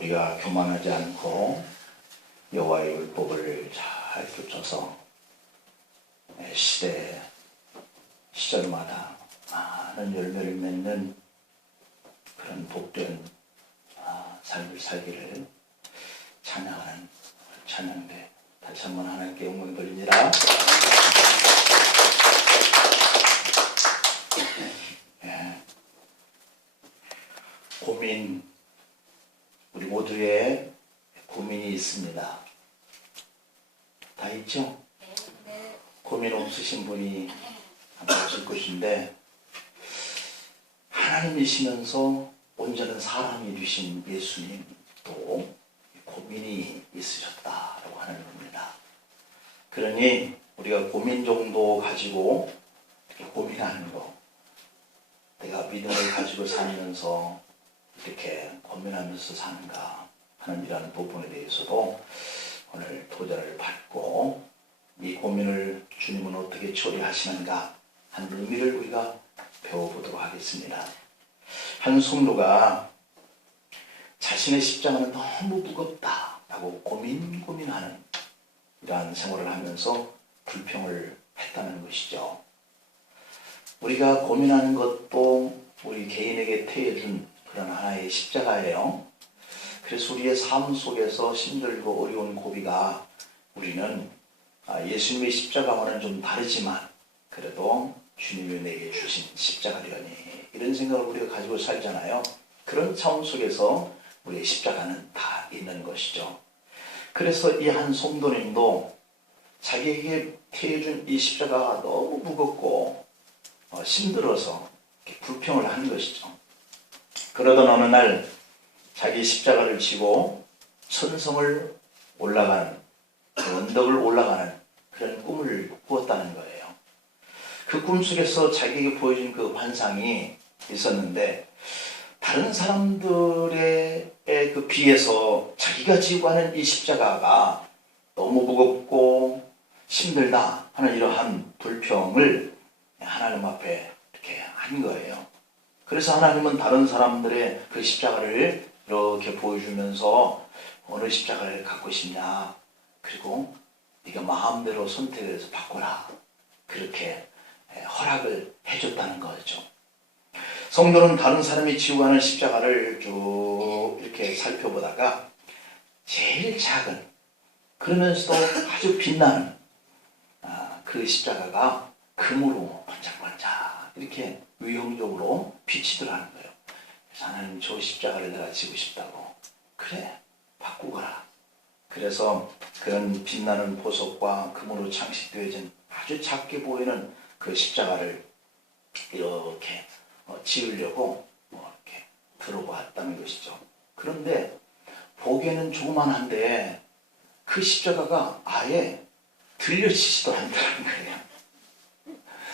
우리가 교만하지 않고 여호와의 율법을 잘 쫓아서 시대 시절마다 많은 열매를 맺는 그런 복된 삶을 살기를 찬양하는 찬양대 다시 한번 하나님께 영광 돌립니다. 고민, 우리 모두의 고민이 있습니다. 다 있죠? 네. 고민 없으신 분이 없을 것인데, 하나님이시면서 온전한 사람이 되신 예수님도 고민이 있으셨다라고 하는 겁니다. 그러니 우리가 고민 정도 가지고 이렇게 고민하는 거, 내가 믿음을 가지고 살면서 이렇게 고민하면서 사는가 하는 이러한 부분에 대해서도 오늘 도전을 받고 이 고민을 주님은 어떻게 처리하시는가 하는 의미를 우리가 배워보도록 하겠습니다. 한 성도가 자신의 십자가는 너무 무겁다라고 고민하는 이러한 생활을 하면서 불평을 했다는 것이죠. 우리가 고민하는 것도 우리 개인에게 태워준 그런 하나의 십자가예요. 그래서 우리의 삶 속에서 힘들고 어려운 고비가 우리는 예수님의 십자가와는 좀 다르지만 그래도 주님이 내게 주신 십자가려니 이런 생각을 우리가 가지고 살잖아요. 그런 차원 속에서 우리의 십자가는 다 있는 것이죠. 그래서 이 한 성도님도 자기에게 태워준 이 십자가가 너무 무겁고 힘들어서 불평을 하는 것이죠. 그러던 어느 날 자기 십자가를 지고 천성을 올라가는 그 언덕을 올라가는 그런 꿈을 꾸었다는 거예요. 그 꿈 속에서 자기에게 보여진 그 환상이 있었는데 다른 사람들의 그 비해서 자기가 지고 가는 이 십자가가 너무 무겁고 힘들다 하는 이러한 불평을 하나님 앞에 이렇게 한 거예요. 그래서 하나님은 다른 사람들의 그 십자가를 이렇게 보여주면서 어느 십자가를 갖고 싶냐, 그리고 네가 마음대로 선택을 해서 바꿔라, 그렇게 허락을 해줬다는 거죠. 성도는 다른 사람이 지고 가는 십자가를 쭉 이렇게 살펴보다가 제일 작은, 그러면서도 아주 빛나는 그 십자가가 금으로 반짝반짝 이렇게 위형적으로 비치더라는 거예요. 그래서 하나님, 저 십자가를 내가 지고 싶다고. 그래, 바꾸거라. 그래서 그런 빛나는 보석과 금으로 장식되어진 아주 작게 보이는 그 십자가를 이렇게 지으려고 이렇게 들어봤다는 것이죠. 그런데 보기에는 조그만한데 그 십자가가 아예 들려지지도 않더라는 거예요.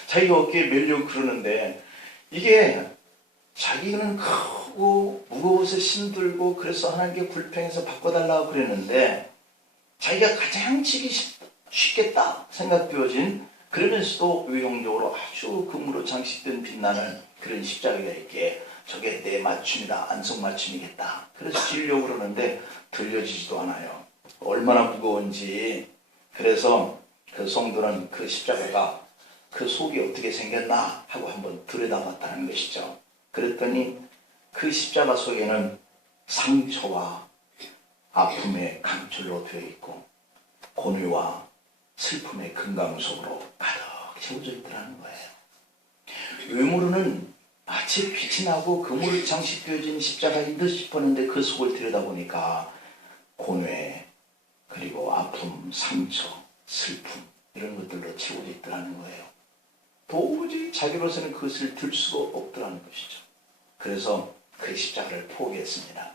자기가 어깨에 메려고 그러는데 이게 자기는 크고 무거워서 힘들고 그래서 하나님께 불평해서 바꿔달라고 그랬는데 자기가 가장 지기 쉽겠다 생각되어진, 그러면서도 외형적으로 아주 금으로 장식된 빛나는 그런 십자가가 있기에 저게 내 맞춤이다, 안성맞춤이겠다, 그래서 지으려고 그러는데 들려지지도 않아요. 얼마나 무거운지. 그래서 그 성도는 그 십자가가 그 속이 어떻게 생겼나 하고 한번 들여다봤다는 것이죠. 그랬더니 그 십자가 속에는 상처와 아픔의 강철로 되어 있고 고뇌와 슬픔의 금강석으로 가득 채워져 있더라는 거예요. 외모로는 마치 빛이 나고 금으로 장식되어진 십자가인 듯 싶었는데 그 속을 들여다보니까 고뇌, 그리고 아픔, 상처, 슬픔 이런 것들로 채워져 있더라는 거예요. 도저히 자기로서는 그것을 들 수가 없더라는 것이죠. 그래서 그 십자가를 포기했습니다.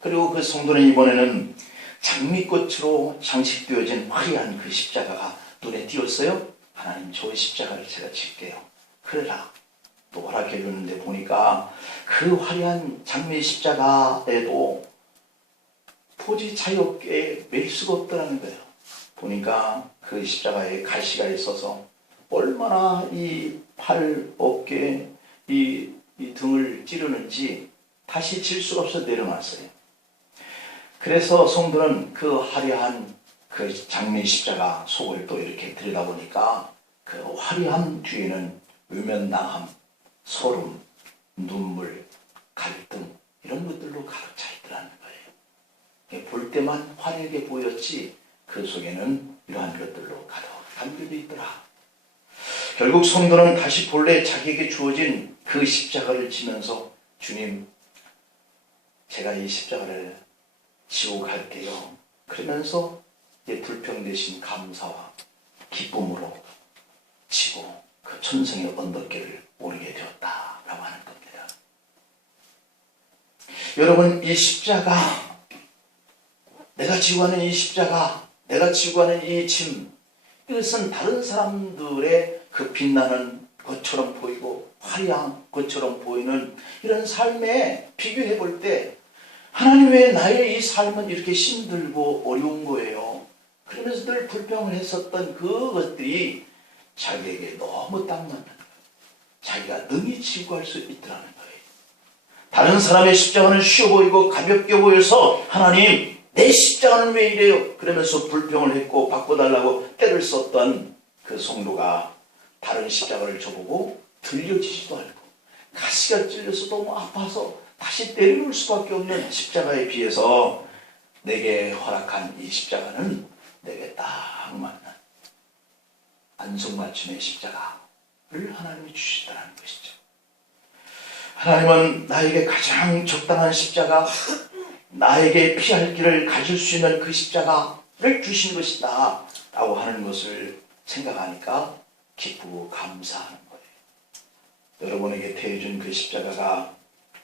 그리고 그 성도는 이번에는 장미꽃으로 장식되어진 화려한 그 십자가가 눈에 띄었어요. 하나님, 저 십자가를 제가 질게요. 그래라. 또 허락해 줬는데 보니까 그 화려한 장미 십자가에도 도저히 자기 어깨에 맬 수가 없더라는 거예요. 보니까 그 십자가에 가시가 있어서 얼마나 이 팔, 어깨, 이 등을 찌르는지 다시 질 수가 없어 내려놨어요. 그래서 성도는 그 화려한 그 장미 십자가 속을 또 이렇게 들여다보니까 그 화려함 뒤에는 외면당함, 소름, 눈물, 갈등 이런 것들로 가득 차 있더라는 거예요. 볼 때만 화려하게 보였지 그 속에는 이러한 것들로 가득 담겨져 있더라. 결국 성도는 다시 본래 자기에게 주어진 그 십자가를 지면서 주님, 제가 이 십자가를 지고 갈게요. 그러면서 이제 불평되신 감사와 기쁨으로 지고 그 천성의 언덕길을 오르게 되었다라고 하는 겁니다. 여러분, 이 십자가, 내가 지고 가는 이 십자가, 내가 지고 가는 이 짐, 이것은 다른 사람들의 그 빛나는 것처럼 보이고 화려한 것처럼 보이는 이런 삶에 비교해 볼 때 하나님 왜 나의 이 삶은 이렇게 힘들고 어려운 거예요. 그러면서 늘 불평을 했었던 그것들이 자기에게 너무 딱 맞는 거예요. 자기가 능히 지고 갈 수 있더라는 거예요. 다른 사람의 십자가는 쉬워 보이고 가볍게 보여서 하나님 내 십자가는 왜 이래요? 그러면서 불평을 했고 바꿔달라고 때를 썼던 그 성도가 다른 십자가를 줘보고 들려지지도 않고 가시가 찔려서 너무 아파서 다시 내려놓을 수밖에 없는 십자가에 비해서 내게 허락한 이 십자가는 내게 딱 맞는 안성맞춤의 십자가를 하나님이 주시다는 것이죠. 하나님은 나에게 가장 적당한 십자가, 나에게 피할 길을 가질 수 있는 그 십자가를 주신 것이다 라고 하는 것을 생각하니까 기쁘고 감사하는 거예요. 여러분에게 대해준 그 십자가가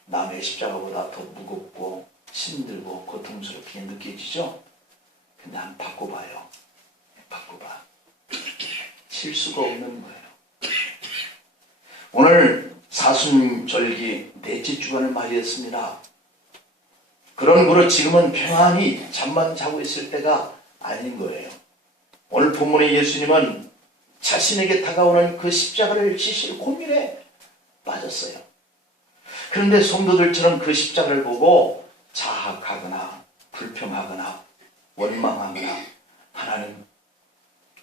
남의 십자가보다 더 무겁고 힘들고 고통스럽게 느껴지죠? 근데 한번 바꿔봐요. 바꿔봐. 칠 수가 없는 거예요. 오늘 사순절기 넷째 주간을 맞이했습니다. 그런 거로 지금은 평안히 잠만 자고 있을 때가 아닌 거예요. 오늘 본문의 예수님은 자신에게 다가오는 그 십자가를 지실 고민에 빠졌어요. 그런데 성도들처럼 그 십자가를 보고 자학하거나 불평하거나 원망하거나 하나님,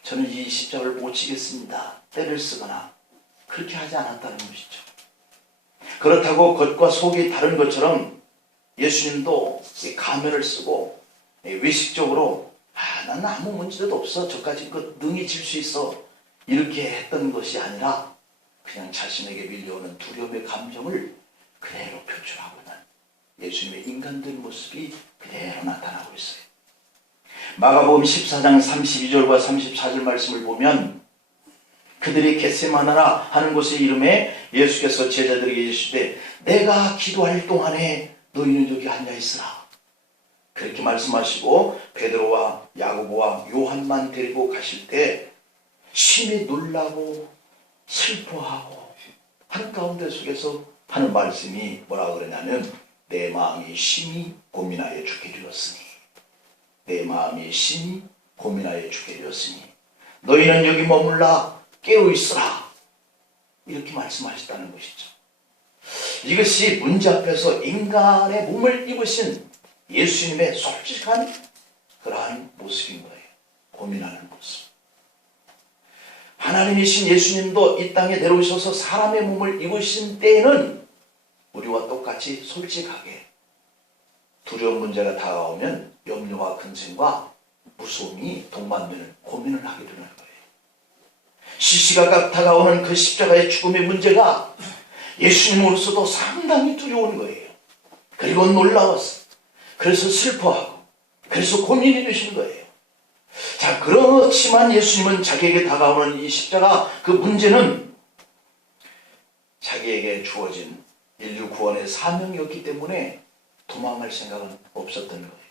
저는 이 십자가를 못 지겠습니다. 때를 쓰거나 그렇게 하지 않았다는 것이죠. 그렇다고 겉과 속이 다른 것처럼 예수님도 가면을 쓰고 외식적으로 나는 아무 문제도 없어. 저까지 능히 질 수 있어. 이렇게 했던 것이 아니라 그냥 자신에게 밀려오는 두려움의 감정을 그대로 표출하고 있는 예수님의 인간된 모습이 그대로 나타나고 있어요. 마가복음 14장 32절과 34절 말씀을 보면 그들이 겟세마나라 하는 곳의 이름에 예수께서 제자들에게 이르시되 내가 기도할 동안에 너희는 여기 앉아있으라. 그렇게 말씀하시고 베드로와 야고보와 요한만 데리고 가실 때 심히 놀라고 슬퍼하고 하는 가운데 속에서 하는 말씀이 뭐라 그러냐면 내 마음이 심히 고민하여 죽게 되었으니 내 마음이 심히 고민하여 죽게 되었으니 너희는 여기 머물라 깨어있으라 이렇게 말씀하셨다는 것이죠. 이것이 문제 앞에서 인간의 몸을 입으신 예수님의 솔직한 그러한 모습인 거예요. 고민하는 모습. 하나님이신 예수님도 이 땅에 내려오셔서 사람의 몸을 입으신 때에는 우리와 똑같이 솔직하게 두려운 문제가 다가오면 염려와 근심과 무서움이 동반되는 고민을 하게 되는 거예요. 시시각각 다가오는 그 십자가의 죽음의 문제가 예수님으로서도 상당히 두려운 거예요. 그리고 놀라웠어. 그래서 슬퍼하고 그래서 고민이 되신 거예요. 자, 그렇지만 예수님은 자기에게 다가오는 이 십자가 그 문제는 자기에게 주어진 인류 구원의 사명이었기 때문에 도망할 생각은 없었던 거예요.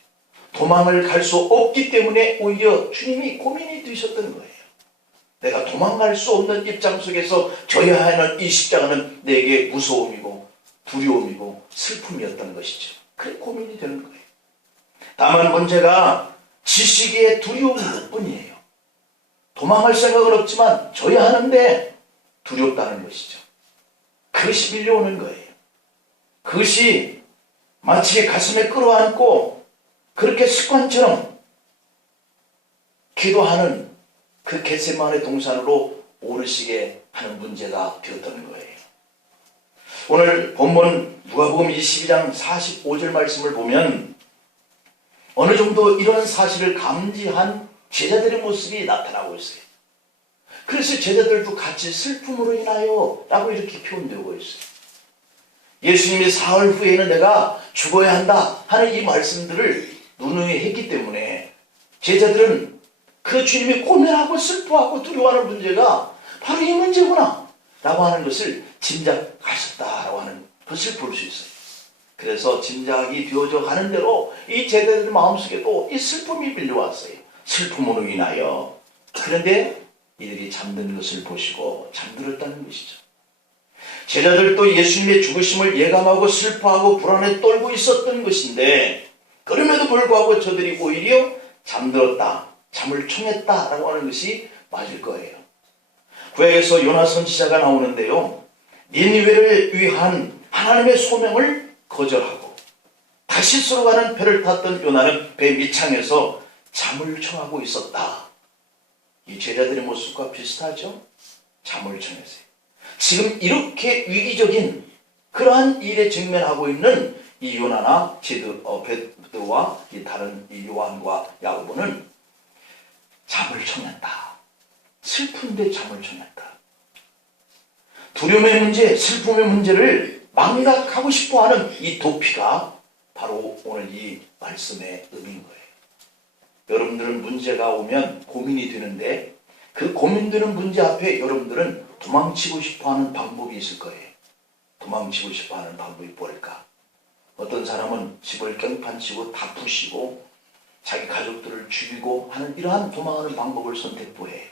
도망을 갈 수 없기 때문에 오히려 주님이 고민이 되셨던 거예요. 내가 도망갈 수 없는 입장 속에서 져야 하는 이 십자가는 내게 무서움이고 두려움이고 슬픔이었던 것이죠. 그래 고민이 되는 거예요. 다만 문제가 지시기에 두려운 것뿐이에요. 도망할 생각은 없지만 져야 하는데 두렵다는 것이죠. 그것이 밀려오는 거예요. 그것이 마치 가슴에 끌어안고 그렇게 습관처럼 기도하는 그 겟세마네 동산으로 오르시게 하는 문제가 되었던 거예요. 오늘 본문 누가복음 22장 45절 말씀을 보면 어느 정도 이런 사실을 감지한 제자들의 모습이 나타나고 있어요. 그래서 제자들도 같이 슬픔으로 인하여 라고 이렇게 표현되고 있어요. 예수님이 사흘 후에는 내가 죽어야 한다 하는 이 말씀들을 누누이 했기 때문에 제자들은 그 주님이 고뇌하고 슬퍼하고 두려워하는 문제가 바로 이 문제구나 라고 하는 것을 짐작하셨다라고 하는 것을 볼 수 있어요. 그래서 짐작이 되어져 가는 대로 이 제자들 마음속에도 이 슬픔이 밀려왔어요. 슬픔으로 인하여. 그런데 이들이 잠든 것을 보시고 잠들었다는 것이죠. 제자들도 예수님의 죽으심을 예감하고 슬퍼하고 불안에 떨고 있었던 것인데 그럼에도 불구하고 저들이 오히려 잠들었다, 잠을 청했다라고 하는 것이 맞을 거예요. 구약에서 요나 선지자가 나오는데요. 니느웨를 위한 하나님의 소명을 거절하고 다시스로 가는 배를 탔던 요나는 배 밑창에서 잠을 청하고 있었다. 이 제자들의 모습과 비슷하죠? 잠을 청했어요. 지금 이렇게 위기적인 그러한 일에 직면하고 있는 이 요나나 베드로와 이 다른 이 요한과 야고보는 잠을 청했다. 슬픈데 잠을 청했다. 두려움의 문제, 슬픔의 문제를 망각하고 싶어하는 이 도피가 바로 오늘 이 말씀의 의미인 거예요. 여러분들은 문제가 오면 고민이 되는데 그 고민되는 문제 앞에 여러분들은 도망치고 싶어하는 방법이 있을 거예요. 도망치고 싶어하는 방법이 뭘까? 어떤 사람은 집을 깽판치고 다 부시고 자기 가족들을 죽이고 하는 이러한 도망하는 방법을 선택부해요.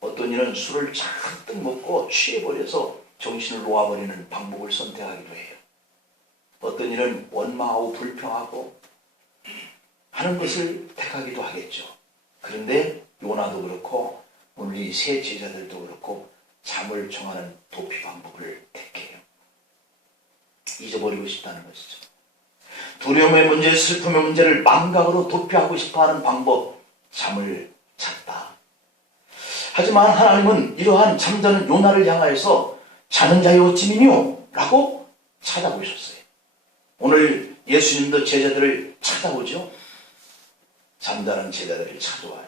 어떤 이는 술을 잔뜩 먹고 취해버려서 정신을 놓아버리는 방법을 선택하기도 해요. 어떤 이는 원망하고 불평하고 하는 것을 택하기도 하겠죠. 그런데 요나도 그렇고 오늘 이 세 제자들도 그렇고 잠을 청하는 도피 방법을 택해요. 잊어버리고 싶다는 것이죠. 두려움의 문제, 슬픔의 문제를 망각으로 도피하고 싶어하는 방법, 잠을 찾다. 하지만 하나님은 이러한 잠자는 요나를 향하여서 자는 자의 어찌미뇨? 라고 찾아보셨어요. 오늘 예수님도 제자들을 찾아오죠. 잠자는 제자들을 찾아와요.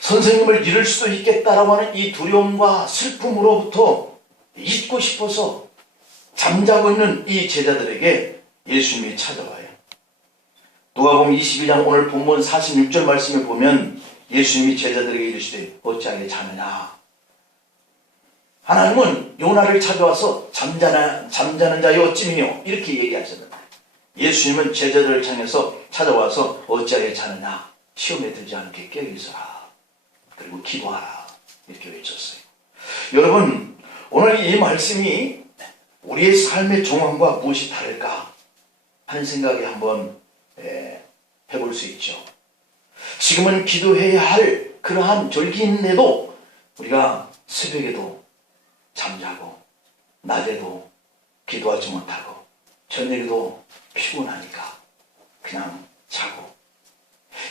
선생님을 잃을 수도 있겠다라고 하는 이 두려움과 슬픔으로부터 잊고 싶어서 잠자고 있는 이 제자들에게 예수님이 찾아와요. 누가복음 22장 오늘 본문 46절 말씀에 보면 예수님이 제자들에게 이르시되 어찌하게 자느냐. 하나님은 요나를 찾아와서 잠자는 자여 어찌미뇨 이렇게 얘기하셨는데 예수님은 제자들을 향해서 찾아와서 어찌하게 자느냐. 시험에 들지 않게 깨어있어라. 그리고 기도하라. 이렇게 외쳤어요. 여러분 오늘 이 말씀이 우리의 삶의 정황과 무엇이 다를까 하는 생각이 한번 해볼 수 있죠. 지금은 기도해야 할 그러한 절기인데도 우리가 새벽에도 잠자고 낮에도 기도하지 못하고 저녁에도 피곤하니까 그냥 자고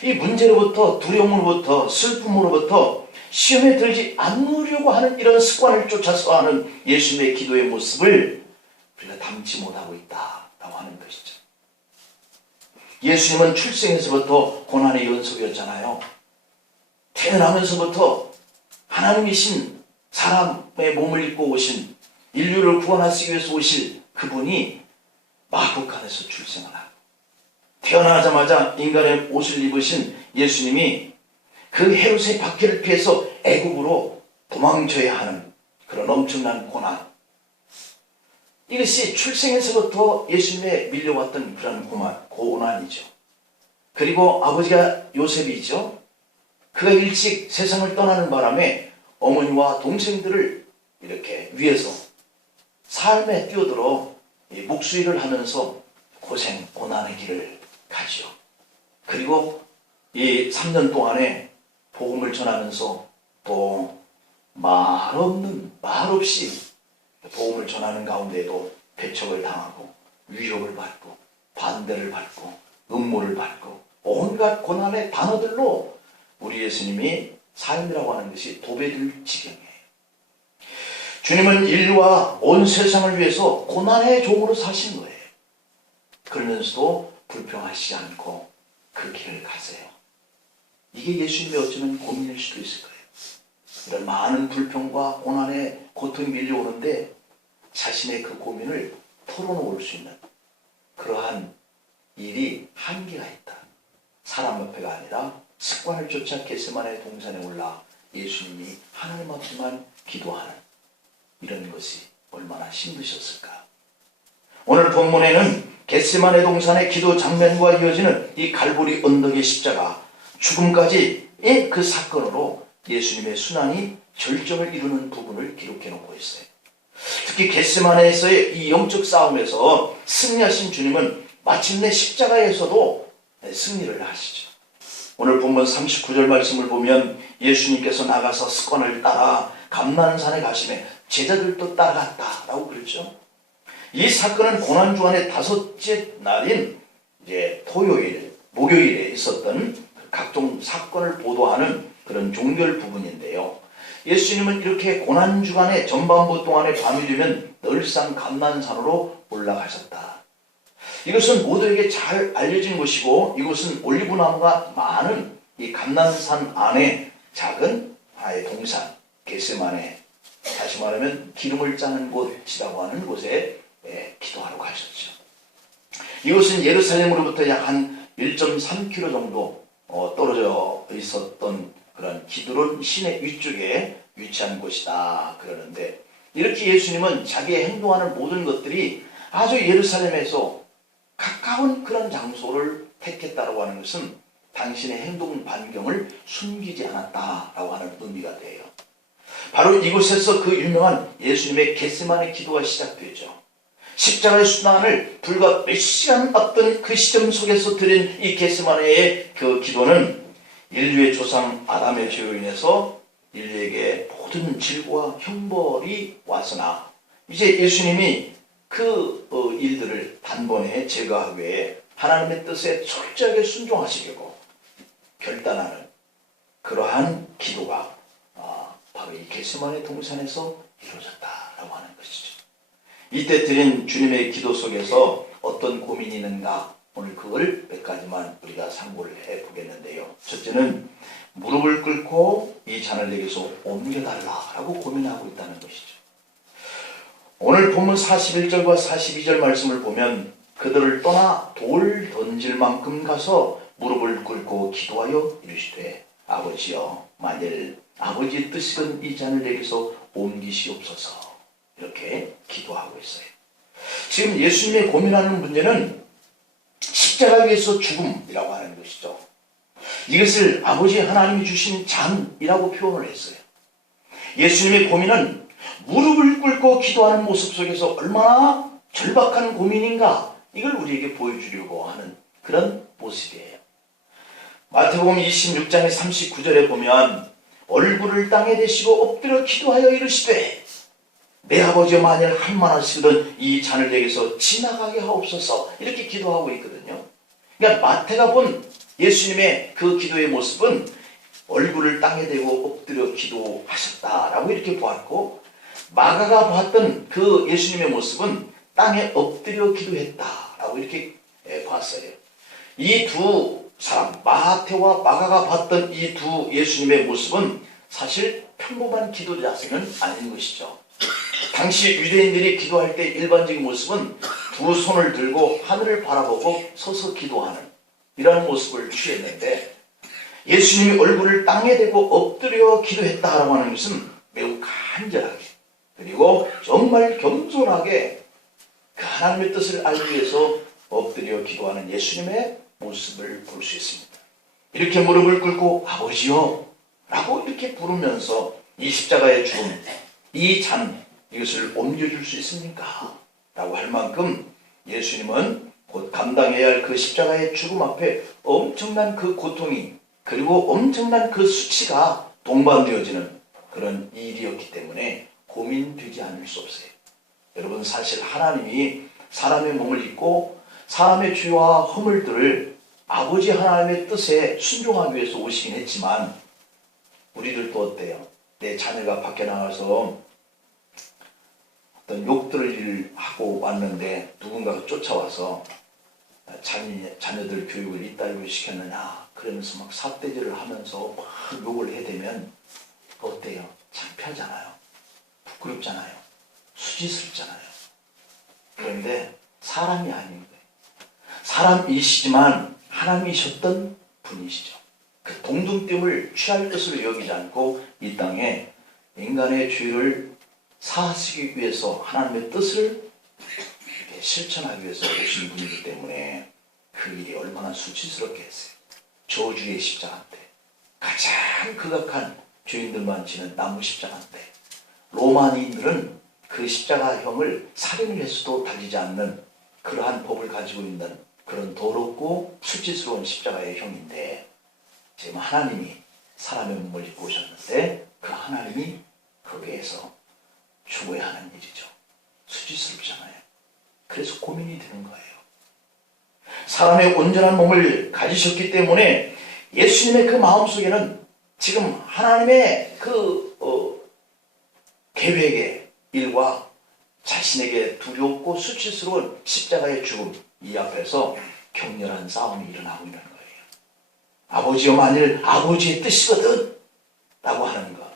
이 문제로부터 두려움으로부터 슬픔으로부터 시험에 들지 않으려고 하는 이런 습관을 쫓아서 하는 예수님의 기도의 모습을 우리가 담지 못하고 있다라고 하는 것이죠. 예수님은 출생에서부터 고난의 연속이었잖아요. 태어나면서부터 하나님이신 사람의 몸을 입고 오신 인류를 구원하시기 위해서 오실 그분이 마국간에서 출생을 하고 태어나자마자 인간의 옷을 입으신 예수님이 그 헤롯의 박해를 피해서 애국으로 도망쳐야 하는 그런 엄청난 고난, 이것이 출생에서부터 예수님에 밀려왔던 그런 고난이죠. 그리고 아버지가 요셉이죠. 그가 일찍 세상을 떠나는 바람에 어머니와 동생들을 이렇게 위해서 삶에 뛰어들어 목수일을 하면서 고난의 길을 가죠. 그리고 이 3년 동안에 복음을 전하면서 또 말없이 복음을 전하는 가운데에도 배척을 당하고 위협을 받고 반대를 받고 음모를 받고 온갖 고난의 단어들로 우리 예수님이 삶이라고 하는 것이 도배될 지경이에요. 주님은 인류와 온 세상을 위해서 고난의 종으로 사신 거예요. 그러면서도 불평하시지 않고 그 길을 가세요. 이게 예수님의 어쩌면 고민일 수도 있을 거예요. 이런 많은 불평과 고난의 고통이 밀려오는데 자신의 그 고민을 털어놓을 수 있는 그러한 일이 한계가 있다. 사람 앞에가 아니라 습관을 쫓아 겟세마네 동산에 올라 예수님이 하나님 앞에만 기도하는 이런 것이 얼마나 힘드셨을까. 오늘 본문에는 겟세마네 동산의 기도 장면과 이어지는 이 갈보리 언덕의 십자가 죽음까지의 그 사건으로 예수님의 순환이 절정을 이루는 부분을 기록해 놓고 있어요. 특히 겟세마네에서의 이 영적 싸움에서 승리하신 주님은 마침내 십자가에서도 승리를 하시죠. 오늘 본문 39절 말씀을 보면 예수님께서 나가서 습관을 따라 감난산에 가시매 제자들도 따라갔다라고 그랬죠. 이 사건은 고난주간의 다섯째 날인 이제 토요일, 목요일에 있었던 각종 사건을 보도하는 그런 종결 부분인데요. 예수님은 이렇게 고난주간의 전반부 동안에 밤이 되면 늘상 감난산으로 올라가셨다. 이것은 모두에게 잘 알려진 것이고 이곳은 올리브나무가 많은 이 감난산 안에 작은 하나의 동산, 겟세마네, 다시 말하면 기름을 짜는 곳이라고 하는 곳에 기도하러 가셨죠. 이곳은 예루살렘으로부터 약 한 1.3km 정도 떨어져 있었던 그런 기드론 시내 위쪽에 위치한 곳이다 그러는데, 이렇게 예수님은 자기의 행동하는 모든 것들이 아주 예루살렘에서 가까운 그런 장소를 택했다고 하는 것은 당신의 행동 반경을 숨기지 않았다라고 하는 의미가 돼요. 바로 이곳에서 그 유명한 예수님의 겟세마네 기도가 시작되죠. 십자가의 순환을 불과 몇 시간 앞둔 그 시점 속에서 드린 이 겟세마네의 그 기도는 인류의 조상 아담의 죄로 인해서 인류에게 모든 질고와 형벌이 왔으나 이제 예수님이 그 일들을 단번에 제거하기 위해 하나님의 뜻에 철저하게 순종하시려고 결단하는 그러한 기도가 바로 이 겟세마네 동산에서 이루어졌다라고 하는 것이죠. 이때 드린 주님의 기도 속에서 어떤 고민이 있는가, 오늘 그걸 몇 가지만 우리가 상고를 해보겠는데요. 첫째는 무릎을 꿇고 이 잔을 내게서 옮겨달라라고 고민하고 있다는 것이죠. 오늘 본문 41절과 42절 말씀을 보면 그들을 떠나 돌 던질 만큼 가서 무릎을 꿇고 기도하여 이르시되 아버지여, 만일 아버지의 뜻이건 이 잔을 내게서 옮기시옵소서, 이렇게 기도하고 있어요. 지금 예수님의 고민하는 문제는 십자가 위에서 죽음이라고 하는 것이죠. 이것을 아버지 하나님이 주신 잔이라고 표현을 했어요. 예수님의 고민은 무릎을 꿇고 기도하는 모습 속에서 얼마나 절박한 고민인가, 이걸 우리에게 보여주려고 하는 그런 모습이에요. 마태복음 26장의 39절에 보면 얼굴을 땅에 대시고 엎드려 기도하여 이르시되 내 아버지여, 만일 할 만하시거든 이 잔을 내게서 지나가게 하옵소서, 이렇게 기도하고 있거든요. 그러니까 마태가 본 예수님의 그 기도의 모습은 얼굴을 땅에 대고 엎드려 기도하셨다라고 이렇게 보았고, 마가가 봤던 그 예수님의 모습은 땅에 엎드려 기도했다라고 이렇게 봤어요. 이 두 사람, 마태와 마가가 봤던 이 두 예수님의 모습은 사실 평범한 기도 자세는 아닌 것이죠. 당시 유대인들이 기도할 때 일반적인 모습은 두 손을 들고 하늘을 바라보고 서서 기도하는 이런 모습을 취했는데, 예수님이 얼굴을 땅에 대고 엎드려 기도했다라고 하는 것은 매우 간절하게, 그리고 정말 겸손하게 그 하나님의 뜻을 알기 위해서 엎드려 기도하는 예수님의 모습을 볼 수 있습니다. 이렇게 무릎을 꿇고 아버지요 라고 이렇게 부르면서 이 십자가의 죽음, 이 잔, 이것을 옮겨줄 수 있습니까? 라고 할 만큼 예수님은 곧 감당해야 할 그 십자가의 죽음 앞에 엄청난 그 고통이, 그리고 엄청난 그 수치가 동반되어지는 그런 일이었기 때문에 고민되지 않을 수 없어요. 여러분, 사실 하나님이 사람의 몸을 입고 사람의 죄와 허물들을 아버지 하나님의 뜻에 순종하기 위해서 오시긴 했지만 우리들도 어때요? 내 자녀가 밖에 나가서 어떤 욕들을 하고 왔는데 누군가가 쫓아와서 자녀들 교육을 이따위로 시켰느냐 그러면서 막 삿대질을 하면서 막 욕을 해대면 어때요? 창피하잖아요. 부끄럽잖아요. 수치스럽잖아요. 그런데 사람이 아닌 거예요. 사람이시지만 하나님이셨던 분이시죠. 그 동등됨을 취할 것으로 여기지 않고 이 땅에 인간의 죄를 사하시기 위해서 하나님의 뜻을 실천하기 위해서 오신 분이기 때문에 그 일이 얼마나 수치스럽게 했어요. 저주의 십자가인데, 가장 극악한 죄인들만 지는 나무 십자가인데, 로마니인들은 그 십자가형을 살인을 했어도 달리지 않는 그러한 법을 가지고 있는 그런 더럽고 수치스러운 십자가의 형인데, 지금 하나님이 사람의 몸을 입고 오셨는데 그 하나님이 거기에서 죽어야 하는 일이죠. 수치스럽잖아요. 그래서 고민이 되는 거예요. 사람의 온전한 몸을 가지셨기 때문에 예수님의 그 마음속에는 지금 하나님의 계획의 일과 자신에게 두렵고 수치스러운 십자가의 죽음, 이 앞에서 격렬한 싸움이 일어나고 있는 거예요. 아버지여, 만일 아버지의 뜻이거든 라고 하는 것,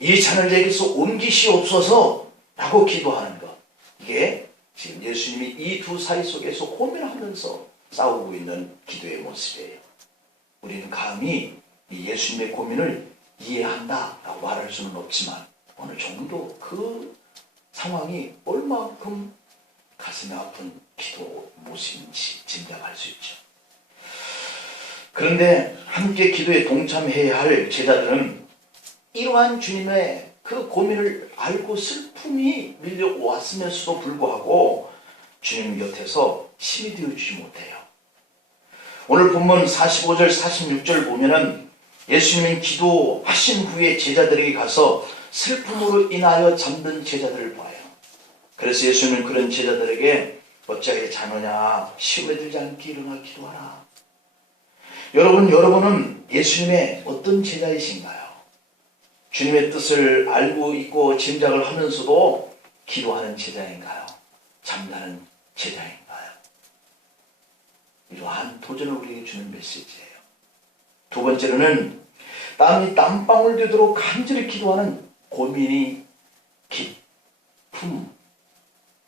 이 잔을 내게서 옮기시옵소서 라고 기도하는 것, 이게 지금 예수님이 이 두 사이 속에서 고민하면서 싸우고 있는 기도의 모습이에요. 우리는 감히 이 예수님의 고민을 이해한다라고 말할 수는 없지만 어느 정도 그 상황이 얼마큼 가슴이 아픈 기도 모습인지 짐작할 수 있죠. 그런데 함께 기도에 동참해야 할 제자들은 이러한 주님의 그 고민을 알고 슬픔이 밀려왔으면서도 불구하고 주님 곁에서 힘이 되어주지 못해요. 오늘 본문 45절 46절 보면은 예수님은 기도하신 후에 제자들에게 가서 슬픔으로 인하여 잠든 제자들을 봐요. 그래서 예수님은 그런 제자들에게 어찌하게 자느냐, 시험에 들지 않게 일어나 기도하라. 여러분은 예수님의 어떤 제자이신가요? 주님의 뜻을 알고 있고 짐작을 하면서도 기도하는 제자인가요? 잠자는 제자인가요? 이러한 도전을 우리에게 주는 메시지예요. 두 번째로는 땀이 땀방울 되도록 간절히 기도하는 고민이 깊음,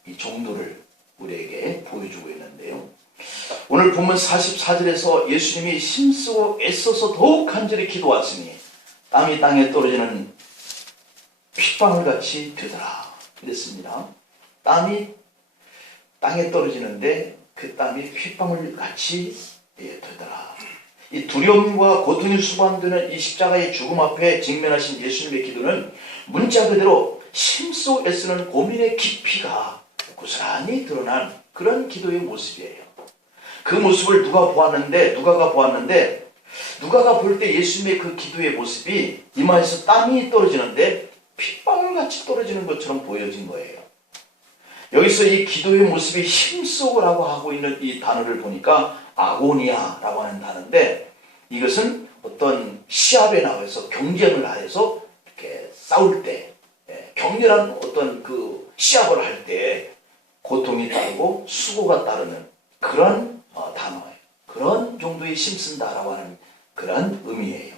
이 정도를 우리에게 보여주고 있는데요. 오늘 본문 44절에서 예수님이 힘쓰고 애써서 더욱 간절히 기도하시니 땀이 땅에 떨어지는 핏방울같이 되더라 그랬습니다. 땀이 땅에 떨어지는데 그 땀이 핏방울같이 되더라. 이 두려움과 고통이 수반되는 이 십자가의 죽음 앞에 직면하신 예수님의 기도는 문자 그대로 힘쓰고 애쓰는 고민의 깊이가 고스란히 드러난 그런 기도의 모습이에요. 그 모습을 누가가 보았는데 누가가 볼 때 예수님의 그 기도의 모습이 이마에서 땀이 떨어지는데 핏방울같이 떨어지는 것처럼 보여진 거예요. 여기서 이 기도의 모습이 힘쓰고라고 하고 있는 이 단어를 보니까 아고니아라고 하는 단어인데, 이것은 어떤 시합에 나가서 경쟁을 하여서 이렇게 싸울 때, 격렬한 어떤 그 시합을 할 때 고통이 따르고 수고가 따르는 그런 단어예요. 그런 정도의 힘쓴다라고 하는 그런 의미예요.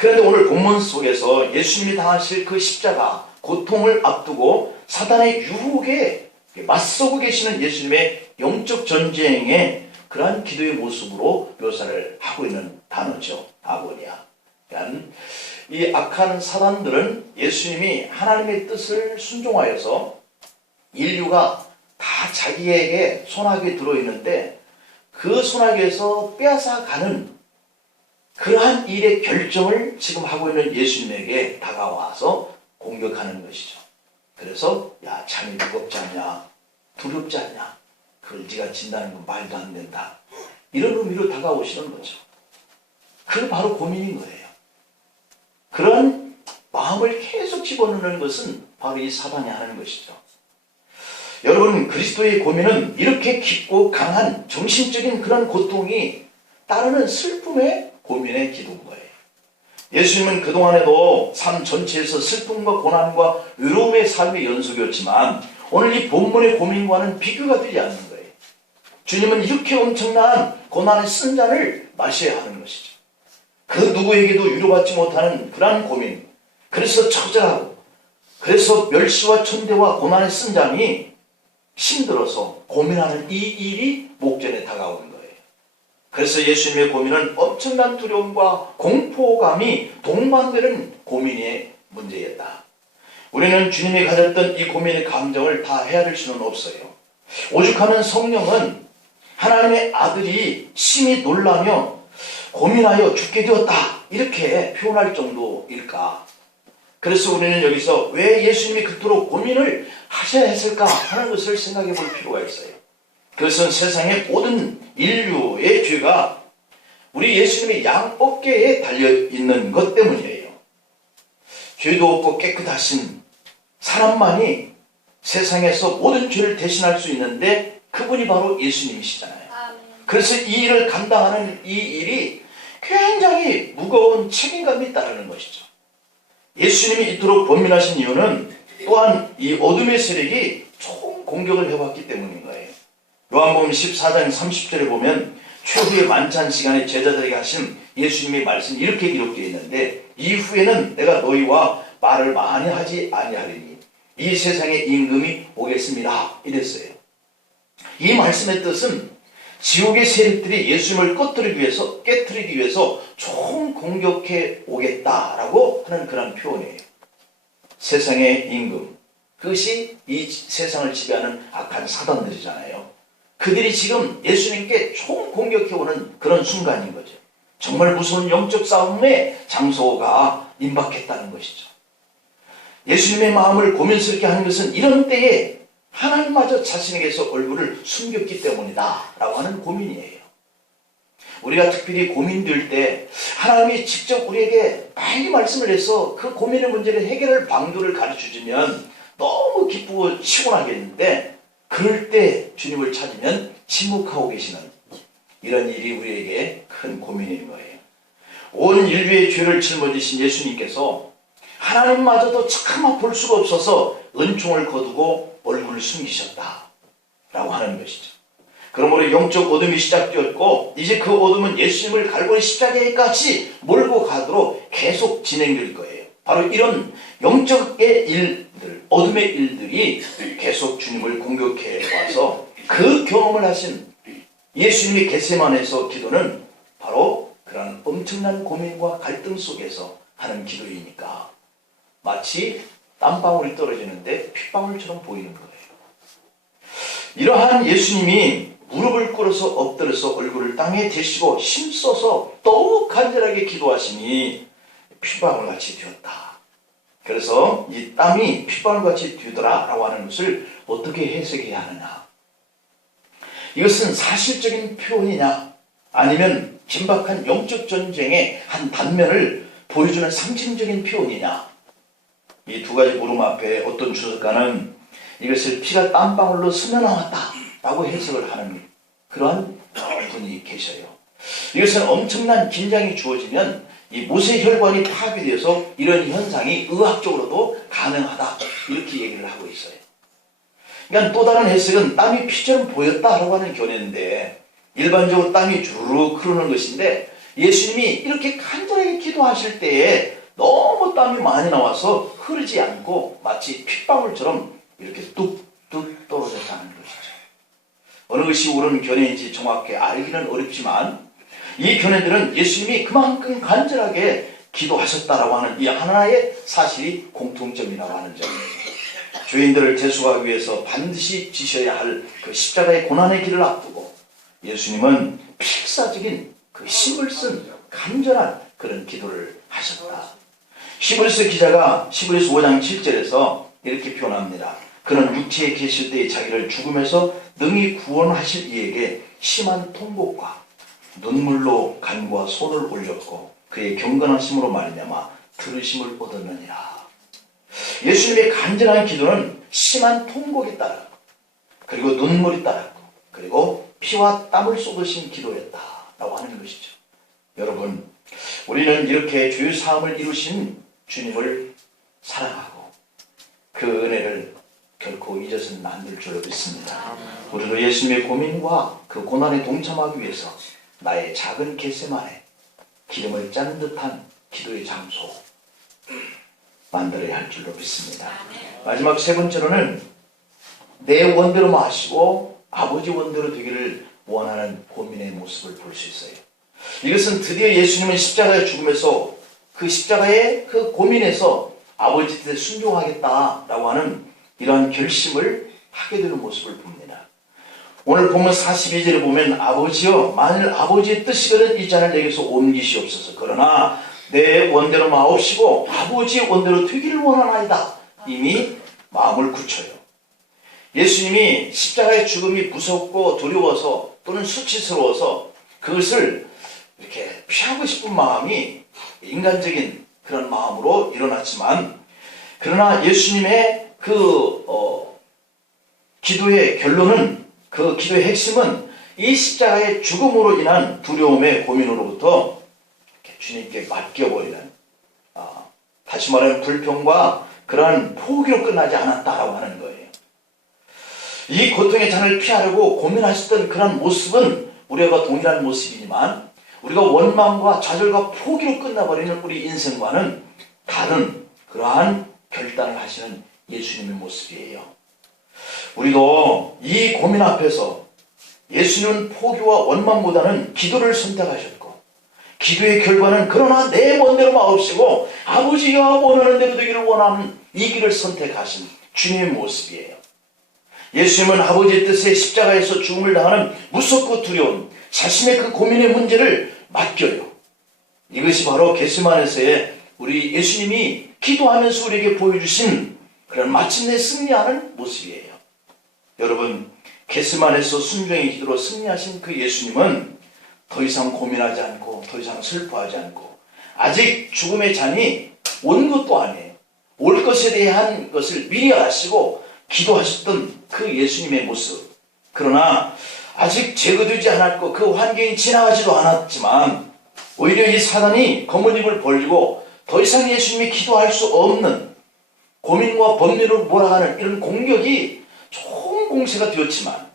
그런데 오늘 본문 속에서 예수님이 당하실 그 십자가 고통을 앞두고 사단의 유혹에 맞서고 계시는 예수님의 영적 전쟁의 그러한 기도의 모습으로 묘사를 하고 있는 단어죠. 아고니아. 그러니까 이 악한 사단들은 예수님이 하나님의 뜻을 순종하여서 인류가 다 자기에게 손아귀에 들어있는데 그 손아귀에서 빼앗아가는 그러한 일의 결정을 지금 하고 있는 예수님에게 다가와서 공격하는 것이죠. 그래서 야, 잠이 무겁지 않냐, 두렵지 않냐, 그걸 네가 진다는 건 말도 안 된다, 이런 의미로 다가오시는 거죠. 그게 바로 고민인 거예요. 그런 마음을 계속 집어넣는 것은 바로 이 사단이 하는 것이죠. 여러분, 그리스도의 고민은 이렇게 깊고 강한 정신적인 그런 고통이 따르는 슬픔의 고민의 기도인 거예요. 예수님은 그동안에도 삶 전체에서 슬픔과 고난과 외로움의 삶의 연속이었지만 오늘 이 본문의 고민과는 비교가 되지 않는 거예요. 주님은 이렇게 엄청난 고난의 쓴 잔을 마셔야 하는 것이죠. 그 누구에게도 위로받지 못하는 그러한 고민, 그래서 처절하고 그래서 멸시와 천대와 고난의 쓴 잔이 힘들어서 고민하는 이 일이 목전에 다가오는 거예요. 그래서 예수님의 고민은 엄청난 두려움과 공포감이 동반되는 고민의 문제였다. 우리는 주님이 가졌던 이 고민의 감정을 다 헤아릴 수는 없어요. 오죽하면 성령은 하나님의 아들이 심히 놀라며 고민하여 죽게 되었다 이렇게 표현할 정도일까? 그래서 우리는 여기서 왜 예수님이 그토록 고민을 하셔야 했을까 하는 것을 생각해 볼 필요가 있어요. 그것은 세상의 모든 인류의 죄가 우리 예수님의 양 어깨에 달려있는 것 때문이에요. 죄도 없고 깨끗하신 사람만이 세상에서 모든 죄를 대신할 수 있는데 그분이 바로 예수님이시잖아요. 그래서 이 일을 감당하는 이 일이 굉장히 무거운 책임감이 따르는 것이죠. 예수님이 이토록 고민하신 이유는 또한 이 어둠의 세력이 총 공격을 해왔기 때문인 거예요. 요한복음 14장 30절에 보면 최후의 만찬 시간에 제자들에게 하신 예수님의 말씀이 이렇게 기록되어 있는데 이후에는 내가 너희와 말을 많이 하지 아니하리니 이 세상의 임금이 오겠습니다 이랬어요. 이 말씀의 뜻은 지옥의 세력들이 예수님을 깨뜨리기 위해서 총 공격해 오겠다라고 하는 그런 표현이에요. 세상의 임금, 그것이 이 세상을 지배하는 악한 사단들이잖아요. 그들이 지금 예수님께 총 공격해 오는 그런 순간인 거죠. 정말 무서운 영적 싸움의 장소가 임박했다는 것이죠. 예수님의 마음을 고민스럽게 하는 것은 이런 때에 하나님마저 자신에게서 얼굴을 숨겼기 때문이다 라고 하는 고민이에요. 우리가 특별히 고민될 때 하나님이 직접 우리에게 빨리 말씀을 해서 그 고민의 문제를 해결할 방도를 가르쳐주면 너무 기쁘고 시원하겠는데 그럴 때 주님을 찾으면 침묵하고 계시는 이런 일이 우리에게 큰 고민인 거예요. 온 인류의 죄를 짊어지신 예수님께서 하나님마저도 차마 볼 수가 없어서 은총을 거두고 얼굴을 숨기셨다라고 하는 것이죠. 그러므로 영적 어둠이 시작되었고 이제 그 어둠은 예수님을 갈고리 십자가에까지 몰고 가도록 계속 진행될 거예요. 바로 이런 영적의 일들, 어둠의 일들이 계속 주님을 공격해 와서 그 경험을 하신 예수님의 겟세마네에서 기도는 바로 그런 엄청난 고민과 갈등 속에서 하는 기도이니까 마치 땀방울이 떨어지는데 핏방울처럼 보이는 거예요. 이러한 예수님이 무릎을 꿇어서 엎드려서 얼굴을 땅에 대시고 힘써서 더욱 간절하게 기도하시니 핏방울같이 되었다. 그래서 이 땀이 핏방울같이 되더라 라고 하는 것을 어떻게 해석해야 하느냐. 이것은 사실적인 표현이냐 아니면 긴박한 영적 전쟁의 한 단면을 보여주는 상징적인 표현이냐. 이 두 가지 물음 앞에 어떤 주석가는 이것을 피가 땀방울로 스며나왔다 라고 해석을 하는 그러한 분이 계셔요. 이것은 엄청난 긴장이 주어지면 이 모세혈관이 파괴되어서 이런 현상이 의학적으로도 가능하다 이렇게 얘기를 하고 있어요. 그러니까 또 다른 해석은 땀이 피처럼 보였다라고 하는 견해인데 일반적으로 땀이 주르륵 흐르는 것인데 예수님이 이렇게 간절하게 기도하실 때에 너무 땀이 많이 나와서 흐르지 않고 마치 핏방울처럼 이렇게 뚝뚝 떨어졌다는 것이죠. 어느 것이 옳은 견해인지 정확히 알기는 어렵지만 이 견해들은 예수님이 그만큼 간절하게 기도하셨다라고 하는 이 하나의 사실이 공통점이라고 하는 점입니다. 죄인들을 대속하기 위해서 반드시 지셔야 할 그 십자가의 고난의 길을 앞두고 예수님은 필사적인 그 힘을 쓴 간절한 그런 기도를 하셨다. 히브리서 기자가 히브리서 5장 7절에서 이렇게 표현합니다. 그는 육체에 계실 때의 자기를 죽음에서 능히 구원하실 이에게 심한 통곡과 눈물로 간과 손을 올렸고 그의 경건하심으로 말미암아 들으심을 얻었느니라. 예수님의 간절한 기도는 심한 통곡에 따라 그리고 눈물이 따랐고 그리고 피와 땀을 쏟으신 기도였다라고 하는 것이죠. 여러분, 우리는 이렇게 주의 사함을 이루신 주님을 사랑하고 그 은혜를 결코 잊어서는 안 될 줄로 믿습니다. 우리도 예수님의 고민과 그 고난에 동참하기 위해서 나의 작은 겟세마네 기름을 짜는 듯한 기도의 장소 만들어야 할 줄로 믿습니다. 마지막 세 번째로는 내 원대로 하시고 아버지 원대로 되기를 원하는 고민의 모습을 볼 수 있어요. 이것은 드디어 예수님은 십자가의 죽음에서 그 십자가의 그 고민에서 아버지 뜻에 순종하겠다라고 하는 이러한 결심을 하게 되는 모습을 봅니다. 오늘 보면 42절에 보면 아버지여 만일 아버지의 뜻이거든 이 잔을 내게서 옮기시옵소서. 그러나 내 원대로 마옵시고 아버지의 원대로 되기를 원하나이다. 이미 마음을 굳혀요. 예수님이 십자가의 죽음이 무섭고 두려워서 또는 수치스러워서 그것을 이렇게 피하고 싶은 마음이 인간적인 그런 마음으로 일어났지만, 그러나 예수님의 기도의 결론은, 그 기도의 핵심은 이 십자가의 죽음으로 인한 두려움의 고민으로부터 주님께 맡겨버리는, 다시 말하면 불평과 그러한 포기로 끝나지 않았다라고 하는 거예요. 이 고통의 잔을 피하려고 고민하셨던 그런 모습은 우리가 동일한 모습이지만, 우리가 원망과 좌절과 포기로 끝나버리는 우리 인생과는 다른 그러한 결단을 하시는 예수님의 모습이에요. 우리도 이 고민 앞에서 예수님은 포기와 원망보다는 기도를 선택하셨고, 기도의 결과는 그러나 내 원대로 마옵시고 아버지가 원하는 대로 되기를 원하는 이 길을 선택하신 주님의 모습이에요. 예수님은 아버지의 뜻에 십자가에서 죽음을 당하는 무섭고 두려운 자신의 그 고민의 문제를 맡겨요. 이것이 바로 겟세마네에서의 우리 예수님이 기도하면서 우리에게 보여주신 그런 마침내 승리하는 모습이에요. 여러분, 겟세마네에서 순종의 기도로 승리하신 그 예수님은 더 이상 고민하지 않고 더 이상 슬퍼하지 않고 아직 죽음의 잔이 온 것도 아니에요. 올 것에 대한 것을 미리 아시고 기도하셨던 그 예수님의 모습. 그러나 아직 제거되지 않았고 그 환경이 지나가지도 않았지만 오히려 이 사단이 검은 입을 벌리고 더 이상 예수님이 기도할 수 없는 고민과 법리로 몰아가는 이런 공격이 좋은 공세가 되었지만,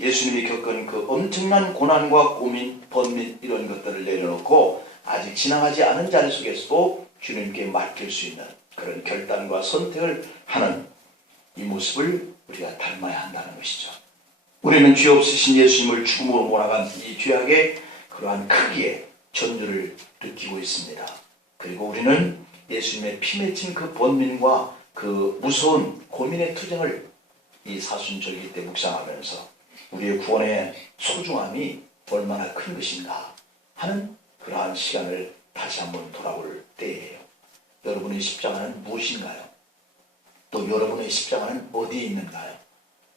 예수님이 겪은 그 엄청난 고난과 고민, 번민 이런 것들을 내려놓고 아직 지나가지 않은 자리 속에서도 주님께 맡길 수 있는 그런 결단과 선택을 하는 이 모습을 우리가 닮아야 한다는 것이죠. 우리는 죄 없으신 예수님을 죽음으로 몰아간 이 죄악의 그러한 크기의 전율을 느끼고 있습니다. 그리고 우리는 예수님의 피 맺힌 그 번민과 그 무서운 고민의 투쟁을 이 사순절기 때 묵상하면서 우리의 구원의 소중함이 얼마나 큰 것인가 하는 그러한 시간을 다시 한번 돌아볼 때예요. 여러분의 십자가는 무엇인가요? 또 여러분의 십자가는 어디에 있는가요?